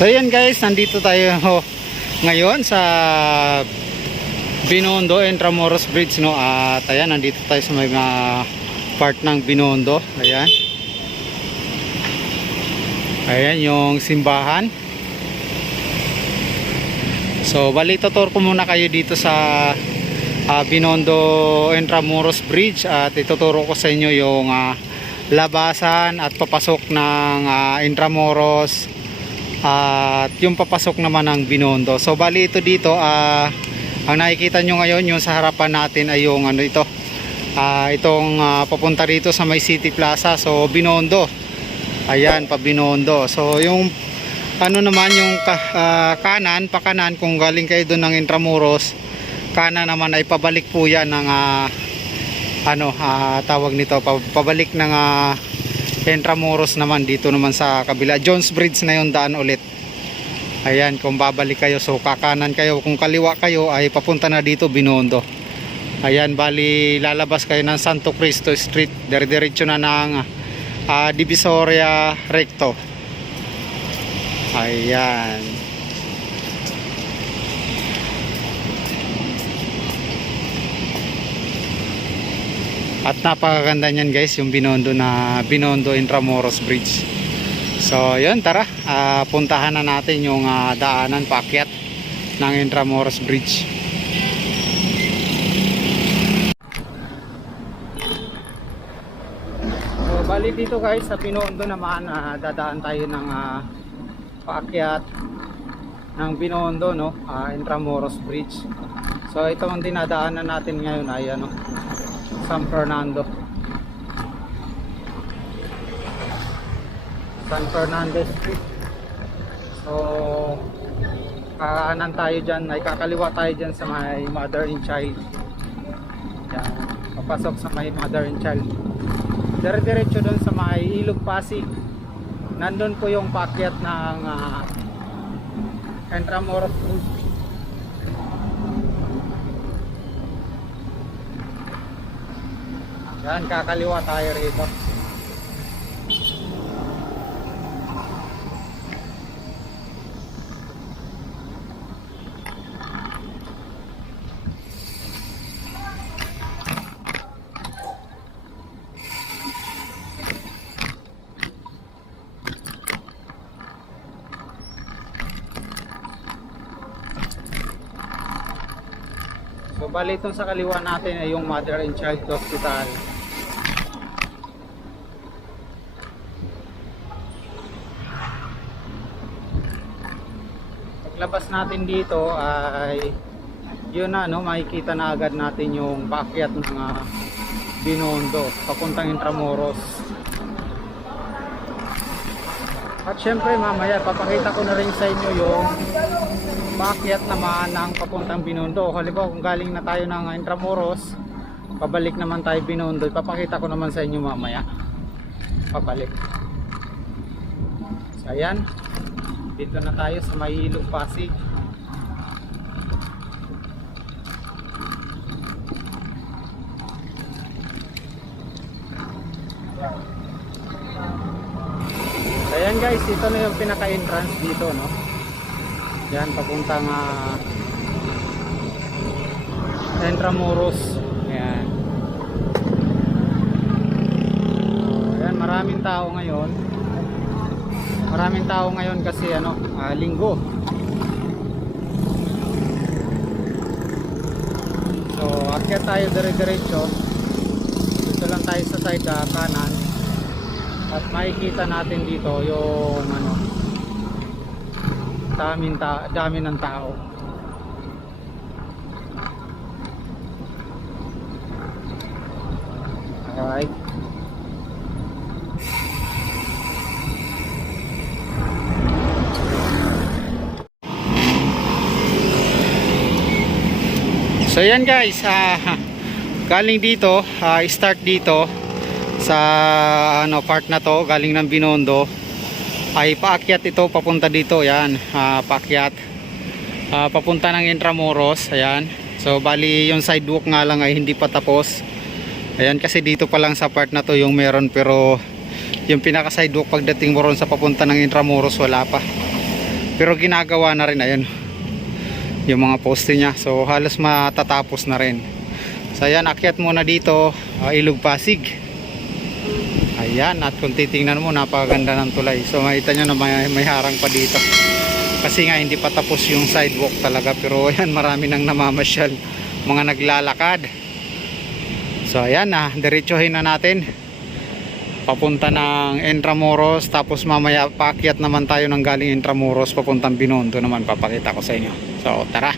So yan guys, nandito tayo ngayon sa Binondo Intramuros Bridge, no? At ayan, nandito tayo sa mga part ng Binondo. Ayan. Ayan yung simbahan. So bali tutur ko muna kayo dito sa Binondo Intramuros Bridge at ituturo ko sa inyo yung labasan at papasok ng Intramuros at yung papasok naman ng Binondo. So bali ito dito, ang nakikita nyo ngayon yung sa harapan natin ay yung ano ito, itong papunta rito sa May City Plaza. So Binondo, ayan pa Binondo. So yung ano naman yung kanan, pakanan kung galing kayo doon ng Intramuros, kanan naman ay pabalik po yan ng tawag nito, pabalik ng Intramuros naman dito naman sa kabila. Jones Bridge na yung daan ulit. Ayan, kung babalik kayo, so kakanan kayo, kung kaliwa kayo ay papunta na dito Binondo. Ayan, bali lalabas kayo ng Santo Cristo Street, dire-diretso na ng Divisoria Recto. Ayan. At napakaganda niyan guys, yung Binondo Intramuros Bridge. So yun, tara, puntahan na natin yung daanan paakyat ng Intramuros Bridge. So bali dito guys sa Binondo naman, dadaan tayo ng paakyat ng Binondo, no? Intramuros Bridge. So ito ang dinadaanan natin ngayon ay San Fernando Street. So kakanan tayo dyan, ay kakaliwa tayo dyan sa may Mother and Child. Yan, papasok sa may Mother and Child, dire-diretso dun sa may Ilog Pasig. Nandun po yung paakyat ng Intramuros Bridge. Yan, kakaliwa tayo rito. So bali itong sa kaliwa natin ay yung Mother and Child Hospital. Paglabas natin dito ay yun na, no, makikita na agad natin yung paakyat ng Binondo papuntang Intramuros. At syempre mamaya papakita ko na rin sa inyo yung paakyat naman ng papuntang Binondo. Halimbawa kung galing na tayo ng Intramuros, pabalik naman tayo Binondo, papakita ko naman sa inyo mamaya pabalik. So ayan, dito na tayo sa may Ilog Pasig. Ayan guys, ito na yung pinaka-entrance dito, no? Yan, papuntang Intramuros. Ayan. Ayan, maraming tao ngayon. Maraming tao ngayon kasi linggo. So akyat tayo dire-diretso. Dito lang tayo sa side kanan. At makikita natin dito yung dami ng tao. Alright. So yan guys, galing dito, start dito sa part na to, galing ng Binondo ay paakyat ito papunta dito. Yan, paakyat papunta ng Intramuros. Ayan, so bali yung sidewalk nga lang ay hindi pa tapos. Ayan, kasi dito pa lang sa part na to yung meron, pero yung pinaka sidewalk pagdating mo ron sa papunta ng Intramuros wala pa. Pero ginagawa na rin, ayun, yung mga poste niya. So halos matatapos na rin. So ayan, akyat muna dito, Ilog Pasig. Ayan, at kung titingnan mo, napakaganda ng tulay. So makita nyo na may harang pa dito. Kasi nga hindi pa tapos yung sidewalk talaga. Pero ayan, marami nang namamasyal, mga naglalakad. So ayan na, diretsuhin na natin papunta ng Intramuros. Tapos mamaya paakyat naman tayo ng galing Intramuros papuntang Binondo naman, papakita ko sa inyo. So tara.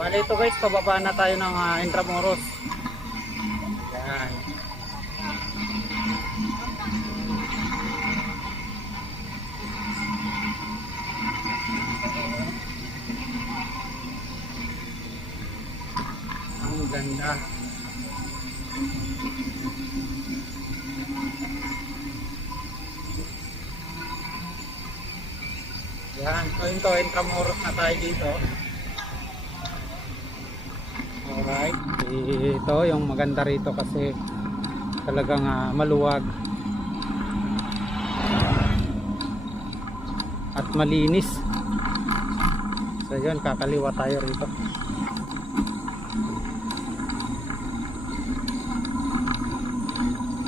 Bale ito guys, pababa na tayo ng Intramuros. Yan. Ang ganda. Yan, so ito, Intramuros na tayo dito. Alright, ito yung maganda rito kasi talagang maluwag at malinis. So yun, kakaliwa tayo rito.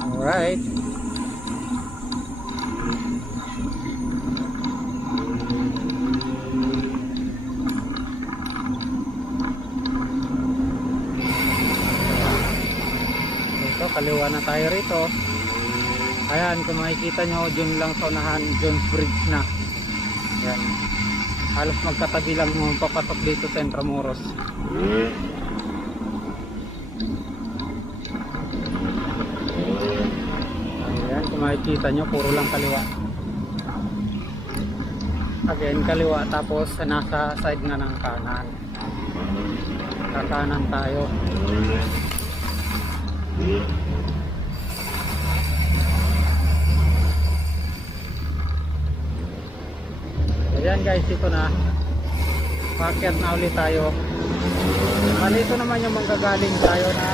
Alright. Kaliwa na tayo rito. Ayan, kung makikita nyo, dyan lang sa unahan, Jones Bridge na. Ayan, halos magkatabi lang mo papasok dito sa Intramuros. Ayan, kung makikita nyo, puro lang kaliwa. Again, kaliwa, tapos nasa side na ng kanan. Kakanan tayo. Ayan guys, ito na, paakyat na ulit tayo. Dito naman yung manggagaling tayo na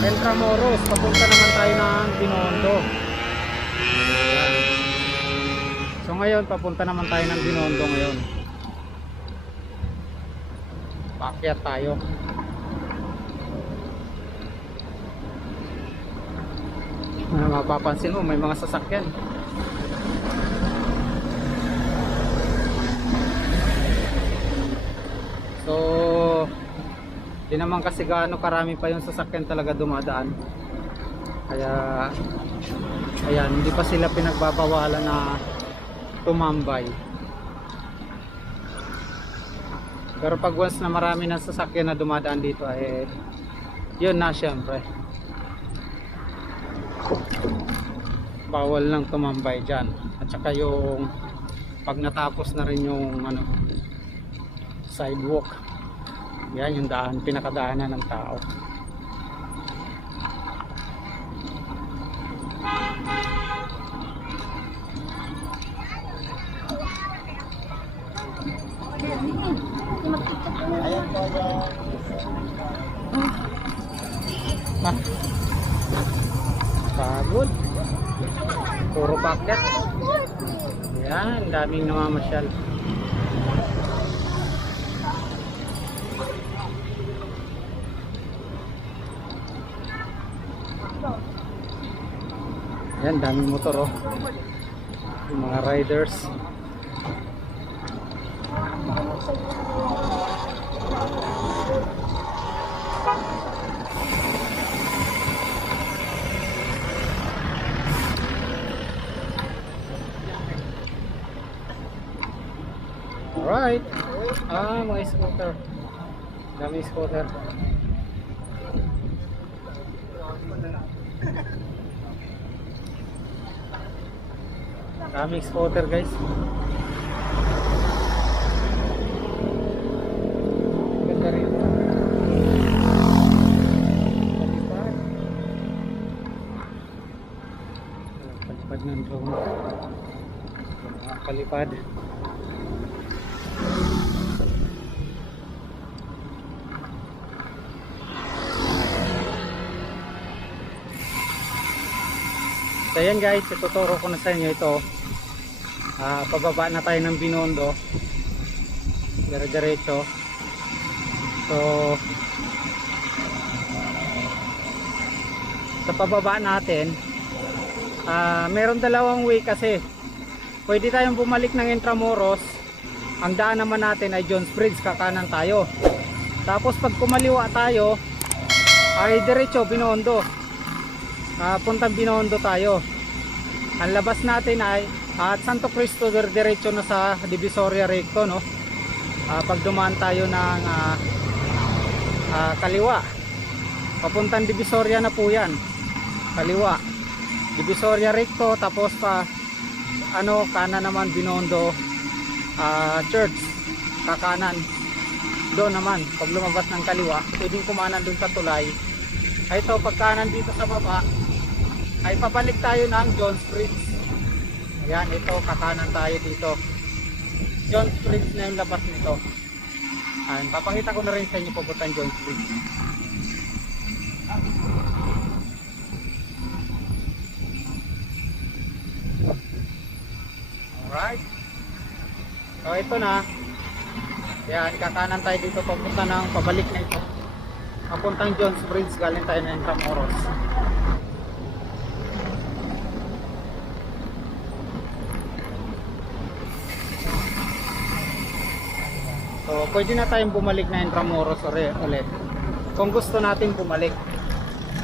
Intramuros, papunta naman tayo ng Binondo. Ayan. So ngayon, papunta naman tayo ng Binondo ngayon. Paakyat tayo. Mapapansin mo, may mga sasakyan. So di naman kasi gaano karami pa yung sasakyan talaga dumadaan. Kaya ayan, hindi pa sila pinagbabawalan na tumambay. Pero pag once na marami ng sasakyan na dumadaan dito, eh yun na, syempre bawal lang tumambay dyan. At saka yung pag natapos na rin yung sidewalk, yan yung daan, pinakadaanan ng tao. market. Yan, daming namamasyal. Yan, daming motor oh. Yung mga riders. Alright. Mga scooter. Daming scooter. Daming scooter guys. Ganda rin. Palipad. Palipad ng drone. Palipad. So yan guys, ituturo ko na sa inyo ito. Pababa na tayo ng Binondo. Dire-diretso. So sa pababa natin, meron dalawang way kasi. Pwede tayong bumalik ng Intramuros. Ang daan naman natin ay Jones Bridge, kakanan tayo. Tapos pag kumaliwa tayo, ay diretso Binondo. Puntang Binondo tayo. Ang labas natin ay at Santo Cristo, diretso na sa Divisoria recto, no? Pag dumaan tayo ng kaliwa, papuntang Divisoria na po yan. Kaliwa, Divisoria recto, tapos kanan naman Binondo Church, kakanan. Doon naman, pag lumabas ng kaliwa, pwedeng kumanan doon sa tulay. Ay ito, pag kanan dito sa baba, ay pabalik tayo ng Jones Bridge. Ayan, ito, kakanan tayo dito. Jones Bridge na yung labas nito. Ayan, papakita ko na rin sa inyo papuntang Jones Bridge. Alright. So ito na. Ayan, kakanan tayo dito papunta ng pabalik na ito. Papuntang Jones Bridge, galing tayo ng Intramuros. So, pwede na tayong bumalik na Intramuros ulit. Kung gusto natin bumalik.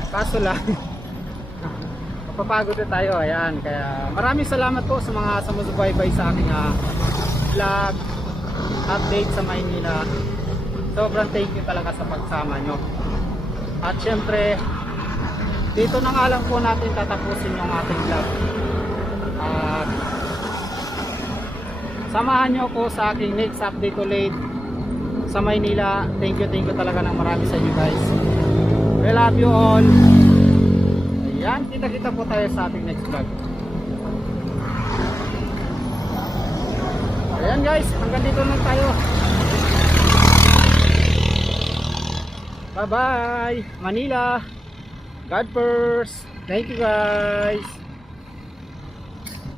Kaso lang, mapapagod na tayo. Ayan, kaya maraming salamat po sa mga sumusubaybay sa aking vlog, update sa Maynila. Sobrang thank you talaga sa pagsama nyo. At syempre, dito na nga lang po natin tatapusin yung ating vlog. At samahan nyo ko sa aking next update ulit sa Maynila. Thank you talaga ng marami sa inyo guys. We love you all. Ayan, kita-kita po tayo sa ating next vlog. Ayan guys, hanggang dito lang tayo. Bye bye Manila. God first. Thank you guys.